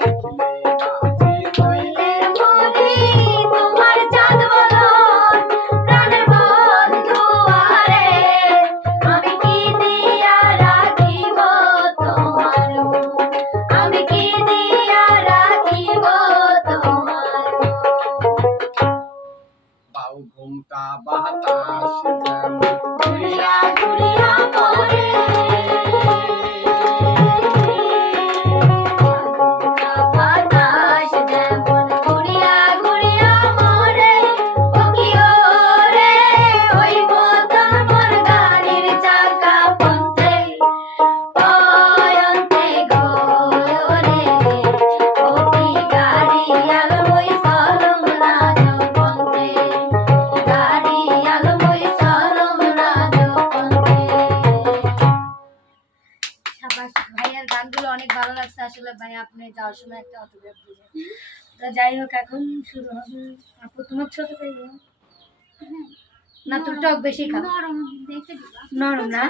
Thank you. আপনি যাওয়ার সময় একটা অটোগ্রাফ দিলেন তো যাই হোক এখন শুরু হবে। আপু তোমার ছোট থেকে না তোর টক বেশি খাও। নরম দেখে দিবা। নরম না?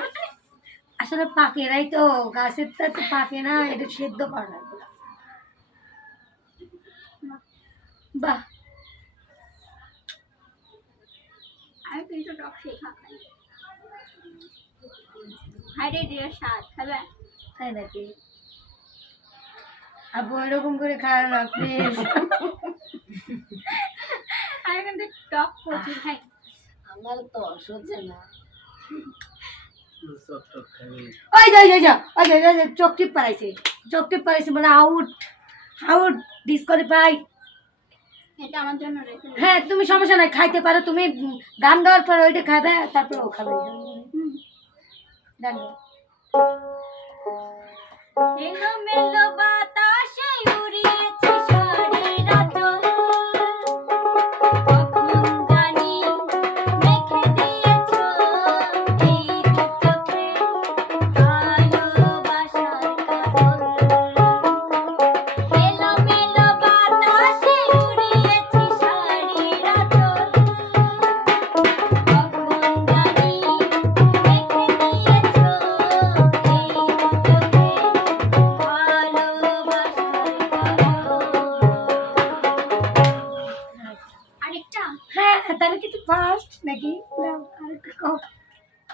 আসলে পাকেরাই তো গাছের তো পাকে না এটা সেদ্ধ করা লাগবে বাহ। আমি কিন্তু টক খাই। স্বাদ খাবে? তাই নাকি? আপু এরকম করে খায় না প্লিজ আমি কিন্তু টক প্রচুর খাই। আমার তো সহ্য না। ওই যে ওই যে, ওই যে, ওই যে, ওই যে, চোখ টিপ পারাইছে চোখ টিপ পারাইছে মানে আউট আউট ডিসকোয়ালিফাই এটা আমার জন্য হ্যাঁ তুমি সমস্যা নাই খাইতে পারো তুমি গান গাওয়ার পর ওইটা খাবে তারপর ও খাবে। গান। এলোমেলো বাতাসে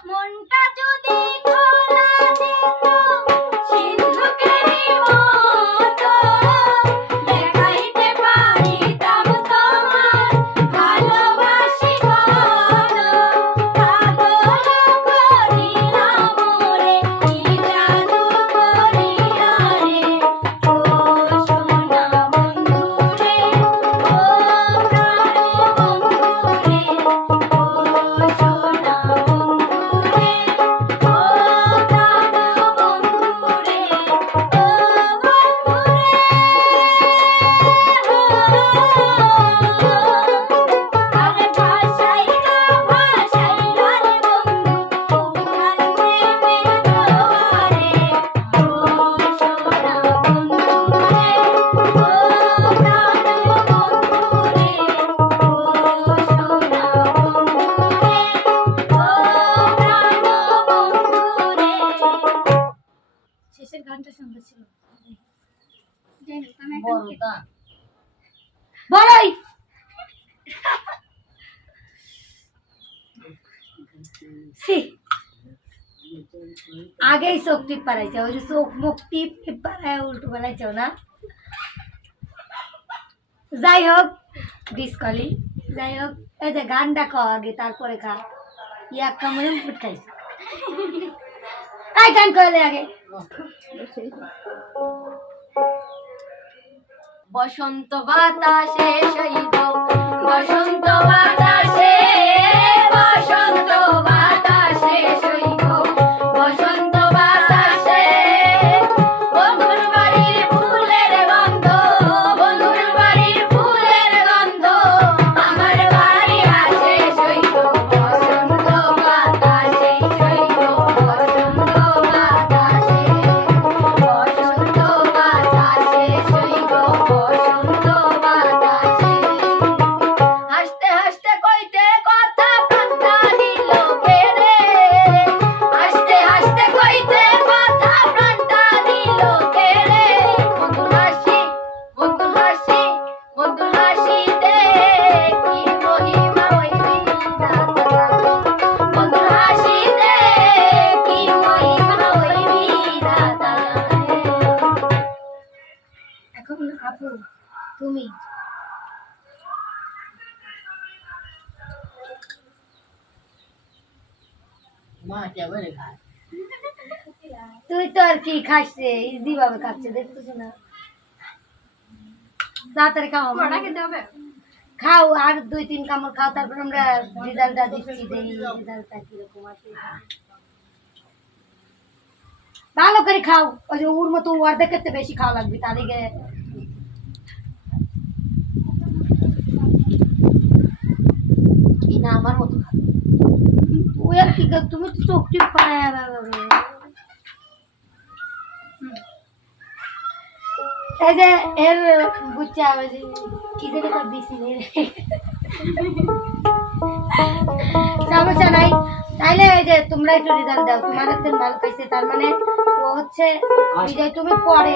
মনটা যদি সি আগেই চোখ টিপ পারাইছে ওই যে চোখ মুখ টিপ টিপ পারায় উল্টো বেলাইছে না যাই হোক ডিসকলি যাই হোক এই যে গানটা খাও আগে তারপরে খা ইয়াক কামড়ে মুখ খাইছে এই গান করলে আগে বসন্ত বাতাসে শহীদ বসন্ত বাতাসে তুই তো আর কি খাইছে? ইজি ভাবে খাচ্ছে দেখতেছ না? তাড়াতাড়ি খাও খাও আর দুই তিন কামড় খাও তারপর আমরা রেজাল্টটা দিচ্ছি দেখি রেজাল্টটা কীরকম আসে ভালো করে খাও। ওই যে ওর মতো অর্ধেকের থেকে বেশি খাওয়া লাগবে তাদেরকে এই না আমার মতো খাবে ওই আর তুমি তো পায় এই যে, এর বুঝছে কি দিছি সমস্যা নাই। এই যে, তোমরা একটু রেজাল্ট দাও। তোমাদের তো ভালো পাইছে, তার মানে ও হচ্ছে বিজয়, তুমি পরে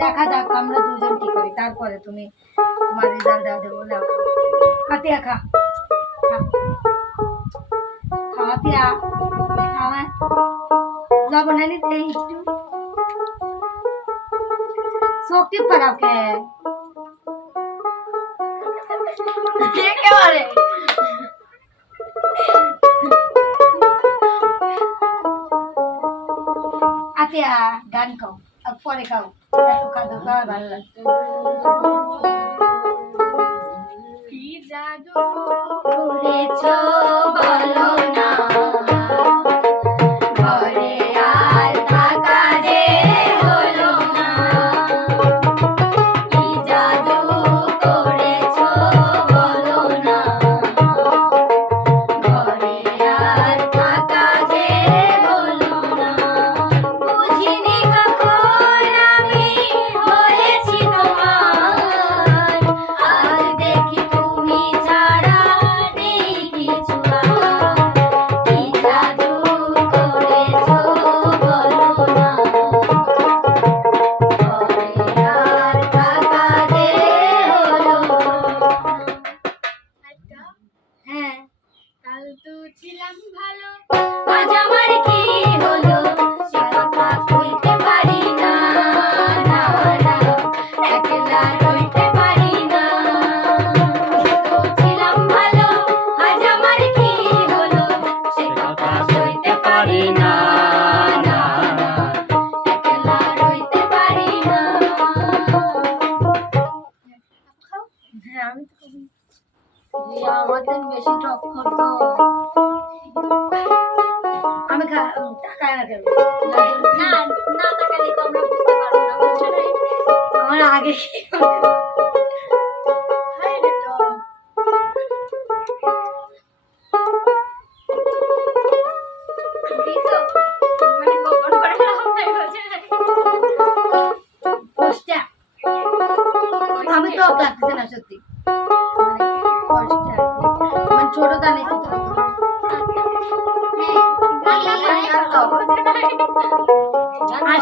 দেখা যাক, আমরা দুজন কি করি। তারপরে তুমি তোমার রেজাল্ট দাও, দেবো, নাও। হাতিয়া খা। দিয়া খাওয়া লবণ আনি দে একটু। শক্তি পারাও কে? একেবারে। আতিয়া, গান খাও, আর পরে খাও। এত খাদ্য খাওয়া ভালো লাগছে। কি জাদু করেছ?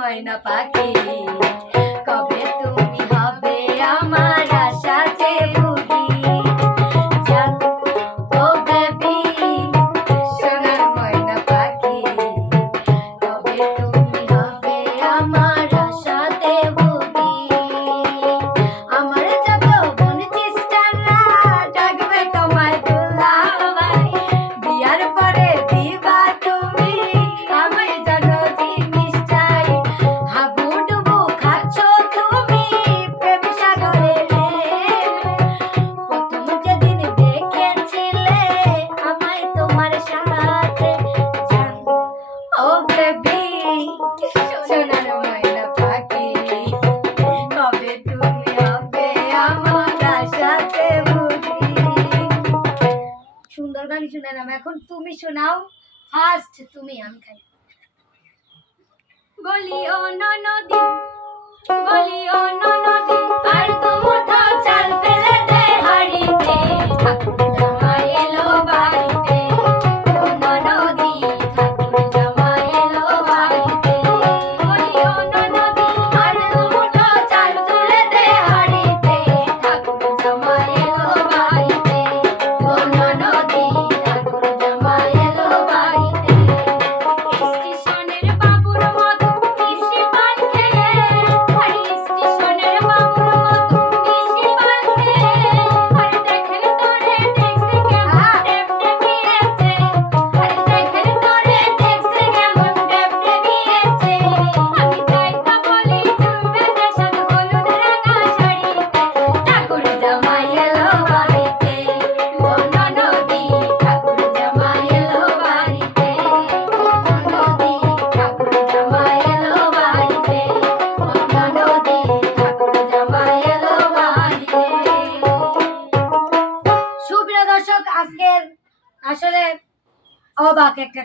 ময়না পাখি ফার্স্ট তুমি আমি খাই। বলি ও ননদি বলি ও ননদি আর তো মোটা চাল ফেলে দে হাড়িতে।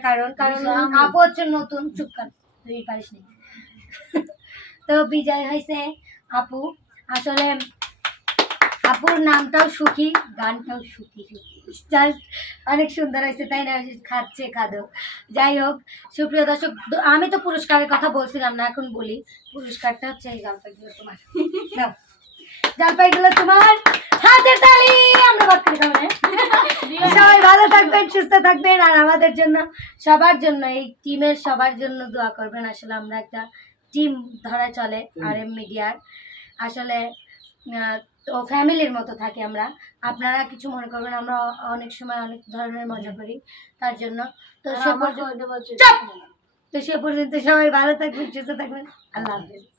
কারণ কারণ আপু হচ্ছে নতুন চুপ কর তুই পারিস নি। তো বিজয় হয়েছে আপু। আসলে আপুর নামটাও সুখী গানটাও সুখী জাস্ট অনেক সুন্দর হয়েছে তাই না? খাচ্ছে খাদো। যাই হোক সুপ্রিয় দর্শক আমি তো পুরস্কারের কথা বলছিলাম না এখন বলি। পুরস্কারটা হচ্ছে এই জলপাইগুলো তোমার। জলপাইগুলো তোমার হাতে তালি আমরা বাদ করি তাহলে সবাই ভালো থাকবেন সুস্থ থাকবেন আর আমাদের জন্য সবার জন্য এই টিমের সবার জন্য দোয়া করবেন। আসলে আমরা একটা টিম ধরা চলে আর এম মিডিয়ার আসলে তো ফ্যামিলির মতো থাকি আমরা। আপনারা কিছু মনে করবেন আমরা অনেক সময় অনেক ধরনের মজা করি তার জন্য। তো সে পর্যন্ত তো সে পর্যন্ত সবাই ভালো থাকবেন সুস্থ থাকবেন। আল্লাহ হাফিজ।